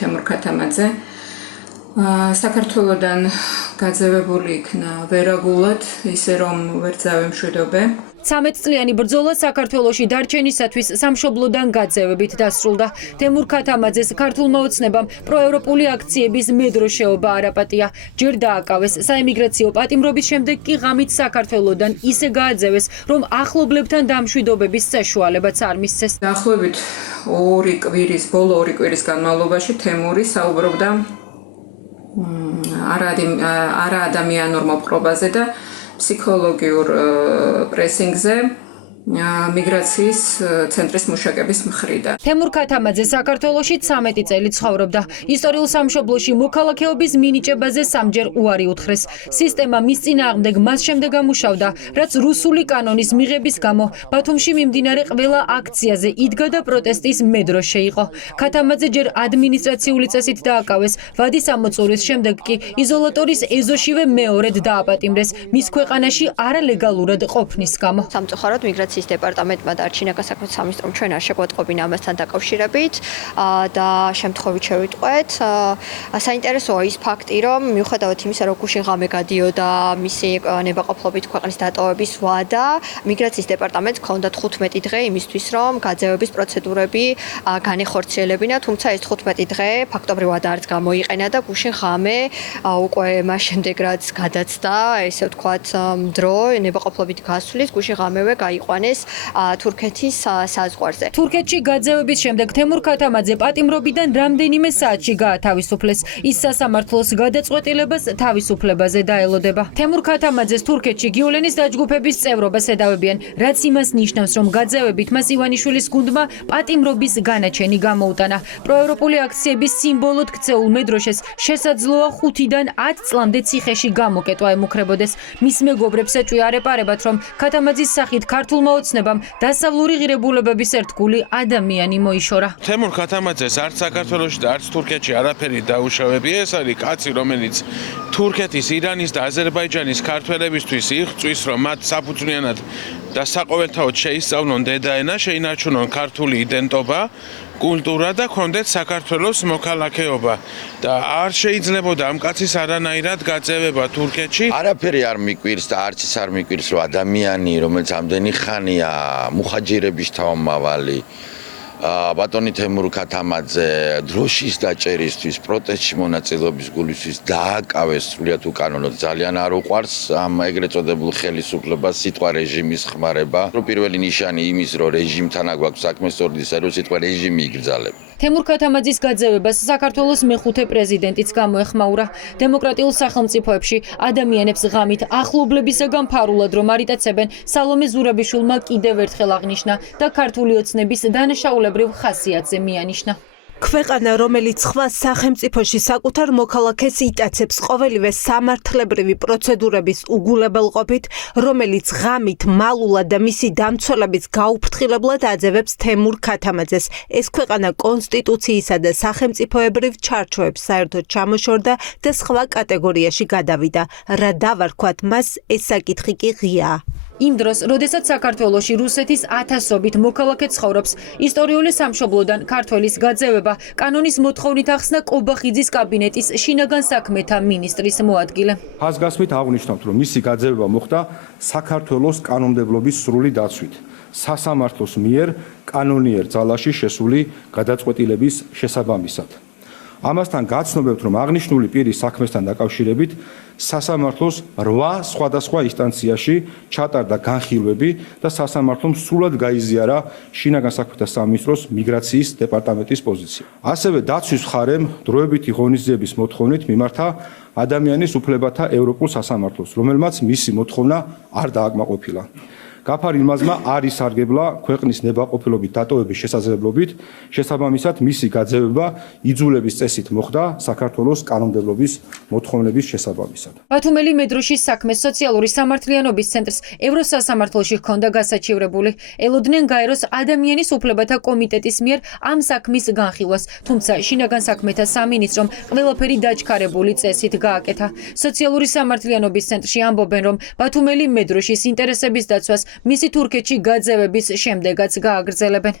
თემურ ქათამაძე საქართველოდან გაძევებული იქნა ვერაგულად, ისე რომ ვერ ძავემშვიდობე. 13 წლიანი ბრძოლა საქართველოში დარჩენისათვის სამშობლოდან გაძევებით დასრულდა. თემურ ქათამაძეს ქართულმა ოცნებამ პროევროპული აქციების მედროშეობა არაპატია. ჯერ დააკავეს საემიგრაციო პატიმრობის შემდეგ კი ღამით საქართველოდან ისე გააძევეს, რომ ახლობლებთან დამშვიდობების საშუალებაც არ მისცეს. დაახლოებით ბოლო ორი კვირის განმავლობაში თემური საუბრობდა არაადამიანურ მოპყრობაზე და ფსიქოლოგიურ პრესინგზე მიგრაციის ცენტრის მუშაკების მხრიდან. თემურ ქათამაძე საქართველოში 13 წელი ცხოვრობდა. ისტორიულ სამშობლოში მოქალაქეობის მინიჭებაზე სამჯერ უარი უთხრეს. სისტემა მის წინააღმდეგ მას შემდეგ ამუშავდა, რაც რუსული კანონის მიღების გამო ბათუმში მიმდინარე ყველა აქციაზე იდგა და პროტესტის მედროშე იყო. ქათამაძე ჯერ ადმინისტრაციული წესით დააკავეს, ვადის ამოწურვის შემდეგ კი იზოლატორის ეზოშივე მეორედ დააპატიმრეს მის ქვეყანაში არალეგალურად ყოფნის გამო. სამწუხაროდ მიგრაციის დეპარტამენტმა და არჩინაგან საქმეთა სამინისტრომ ჩვენ არ შეგვატყობინა ამასთან დაკავშირებით და შემთხვევით შევიტყვეთ. საინტერესოა ის ფაქტი, რომ მიუხედავად იმისა, რომ გუშინ ღამე გადიოდა მისი ნებაყოფლობით ქვეყნის დატოვების ვადა, მიგრაციის დეპარტამენტს ჰქონდა 15 დღე იმისთვის, რომ გაძევების პროცედურები განეხორციელებინა, თუმცა ეს 15 დღე ფაქტობრივად არც გამოიყენა და გუშინ ღამე უკვე მას შემდეგ რაც გადაცდა, ესე ვთქვათ, დრო ნებაყოფლობით გასვლის, გუშინ ღამევე გაიყვანეს თურქეთის საზღვარზე. თურქეთში გაძევების შემდეგ თემურ ქათამაძე პატიმრობიდან რამდენიმე საათში გაათავისუფლეს. ის სასამართლოს გადაწყვეტილებას თავისუფლებაზე დაელოდება. თემურ ქათამაძეს თურქეთში გიულენის დაჯგუფების წევრობას ედავებიან, რაც იმას ნიშნავს, რომ გაძევებით მას ივანიშვილის გუნდმა პატიმრობის განაჩენი გამოუტანა. პროევროპული აქციების სიმბოლოდ ქცეულ მედროშეს შესაძლოა 5-დან 10 წლამდე ციხეში გამოკეტვა ემუქრებოდეს. მის მეგობრებს ეჭვი არ ეპარებათ, რომ ქათამაძის სახით ქართულმა ოცნებამ დასავლური ღირებულებების ერთგული ადამიანი მოიშორა. თემურ ქათამაძეს არც საქართველოში და არც თურქეთში არაფერი დაუშავებია. ეს არის კაცი, რომელიც თურქეთის, ირანის და აზერბაიჯანის ქართველებისთვის იღწვის, რომ მათ საფუძვლიანად და საყოველთაოდ შეისწავლონ დედაენა, შეინარჩუნონ ქართული იდენტობა, კულტურა და კონდეთ საქართველოს მოქალაქეობა და არ შეიძლებოდა ამ კაცის არანაირად გაწევება თურქეთში. არაფერი არ მიკვირს და არც ის არ მიკვირს, რომ ადამიანი, რომელიც ამდენი ხანია მუხაჯირების თავმავალი, ბატონი თემურ ქათამაძე დროშის დაჭერისთვის, პროტესტში მონაწილეობის გულისთვის დააკავეს სრულიად უკანონოდ. ძალიან არ უყვარს ამ ეგრეთ წოდებულ ხელისუფლებას სიტყვა რეჟიმის ხმარება. პირველი ნიშანი იმის, რომ რეჟიმთან აგვაქვს საქმე, სწორედ ისე, რომ სიტყვა რეჟიმი იგრძალება. თემურ ქათამაძის გაძევებას საქართველოს მეხუთე პრეზიდენტიც გამოეხმაურა. დემოკრატიულ სახელმწიფოებში ადამიანებს ღამით ახლობლებისაგან ფარულად რომ არიტაცებენ, სალომე ზურაბიშვილმა კიდევ ერთხელ აღნიშნა და ქართული ოცნების დანაშაულებრივ ხასიათზე მიანიშნა. ქვეყანა, რომელიც სხვა სახელმწიფოში საკუთარ მოქალაქეს იტაცებს ყოველივე სამართლებრივი პროცედურების უგულებელყოფით, რომელიც ღამით მალულად და მისი დამცველების გაუფრთხილებლად აძევებს თემურ ქათამაძეს. ეს ქვეყანა კონსტიტუციისა და სახელმწიფოებრივ ჩარჩოებს საერთოდ ჩამოშორდა და სხვა კატეგორიაში გადავიდა. რა დავარქვათ მას, ეს საკითხი კი ღიაა. იმ დროს, როდესაც საქართველოში რუსეთის ათასობით მოქალაქე ცხოვრობს, ისტორიული სამშობლოდან ქართველის გაძევება კანონის მოთხოვნით ახსნა კობახიძის კაბინეტის შინაგან საქმეთა მინისტრის მოადგილე. ფასგასმით აღვნიშნავთ, რომ მისი გაძევება მოხდა საქართველოს კანონმდებლობის სრული დაცვით, სასამართლოს მიერ კანონიერ ძალაში შესული გადაწყვეტილების შესაბამისად. ამასთან გაცნობებთ, რომ აღნიშნული პირის საქმესთან დაკავშირებით სასამართლოს 8 სხვადასხვა ინსტანციაში ჩატარდა განხილვები და სასამართლომ სრულად გაიზიარა შინაგან საქმეთა სამინისტროს მიგრაციის დეპარტამენტის პოზიცია. ასევე დაცვის მხარემ დროებითი ღონისძიების მოთხოვნით მიმართა ადამიანის უფლებათა ევროპულ სასამართლოს, რომელმაც მისი მოთხოვნა არ დააკმაყოფილა. გაფარ ილმაზმა არ ისარგებლა ქვეყნის ნებაყოფლობით დატოვების შესაძლებლობით, შესაბამისად მისი გაძევება იძულების წესით მოხდა საქართველოს კანონმდებლობის მოთხოვნების შესაბამისად. ბათუმელი მედროშის საქმე სოციალური სამართლიანობის ცენტრს ევროსასამართლოში ჰქონდა გასაჩივრებული. ელოდნენ გაეროს ადამიანის უფლებათა კომიტეტის მიერ ამ საქმის განხილვას, თუმცა შინაგან საქმეთა სამინისტრომ ყველაფერი დაჩქარებული წესით გააკეთა. სოციალური სამართლიანობის ცენტრში ამბობენ, რომ ბათუმელი მედროშის ინტერესების დაცვას მისი თურქეთში გაძევების შემდეგაც გააგრძელებენ.